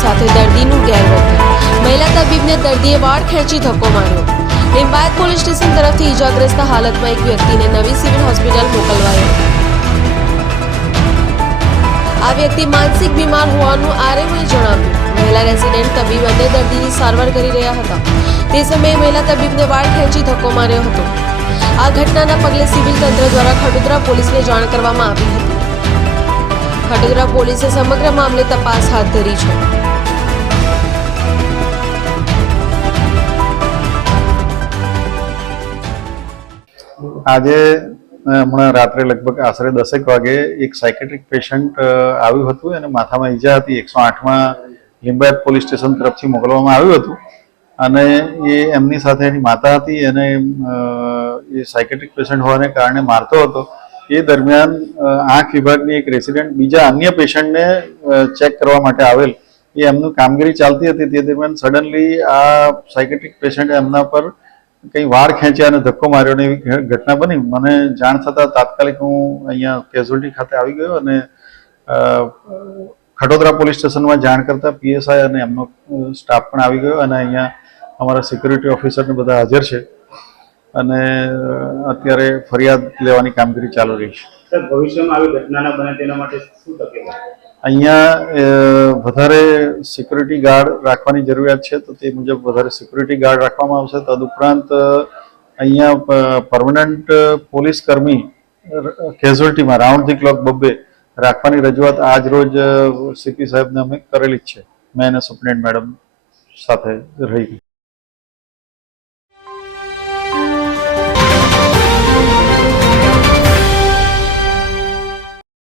સાથે દર્દીનું ગેરવર્તન. મહિલા તબીબને દર્દીએ વાળ ખેંચી ધક્કો માર્યો. લિંબાયત પોલીસ સ્ટેશન તરફથી ઇજાગ્રસ્ત હાલતમાં એક વ્યક્તિને નવી સિવિલ હોસ્પિટલ મોકલવાયો. આ વ્યક્તિ માનસિક બીમાર હોવાનું આરએમએ જણાવ્યું. મહિલા રેસિડેન્ટ તબીબ અને દર્દીની સારવાર કરી રહ્યા હતા. તે સમયે મહિલા તબીબને વાળ ખેંચી ધક્કો માર્યો હતો. આ ઘટનાના પગલે સિવિલ તંત્ર દ્વારા ખડોદરા પોલીસને જાણ કરવામાં આવી હતી. ખડોદરા પોલીસે સમગ્ર મામલે તપાસ હાથ ધરી છે. આજે હમણાં રાત્રે લગભગ આશરે દસેક વાગે એક સાયકેટ્રિક પેશન્ટ આવ્યું હતું. અને માથામાં ઈજા હતી. એકસો આઠમાં લિંબાયત પોલીસ સ્ટેશન તરફથી મોકલવામાં આવ્યું હતું. અને એ એમની સાથે એની માતા હતી. અને એ સાયકેટ્રિક પેશન્ટ હોવાને કારણે મારતો હતો. એ દરમિયાન આંખ વિભાગની એક રેસિડેન્ટ બીજા અન્ય પેશન્ટને ચેક કરવા માટે આવેલ. એ એમનું કામગીરી ચાલતી હતી. તે દરમિયાન સડનલી આ સાયકેટ્રિક પેશન્ટે એમના પર કંઈ વાળ ખેંચ્યા અને ધક્કો માર્યો ને એવી ઘટના બની. મને જાણ થતાં તાત્કાલિક હું અહીંયા કેઝ્યુઅલ્ટી ખાતે આવી ગયો અને ખડોદરા પોલીસ સ્ટેશનમાં જાણ કરતા પીએસઆઈ અને એમનો સ્ટાફ પણ આવી ગયો અને અહીંયા અમારા સિક્યુરિટી ઓફિસરને બધા હાજર છે. અને અત્યારે ફરિયાદ લેવાની કામગીરી ચાલુ રહી છે. ભવિષ્યમાં આવી ઘટના ન બને તેના માટે શું તકેદારી? અહીંયા વધારે સિક્યુરિટી ગાર્ડ રાખવાની જરૂરિયાત છે તો તે મુજબ વધારે સિક્યુરિટી ગાર્ડ રાખવામાં આવશે. તદુપરાંત અહીંયા પરમનન્ટ પોલીસ કર્મી કેઝ્યુઅલ્ટીમાં રાઉન્ડ ધી ક્લોક બબ્બે રાખવાની રજૂઆત આજ રોજ સીપી સાહેબને અમે કરેલી જ છે. મેં અને સુપ્રિન્ટ મેડમ સાથે રહી.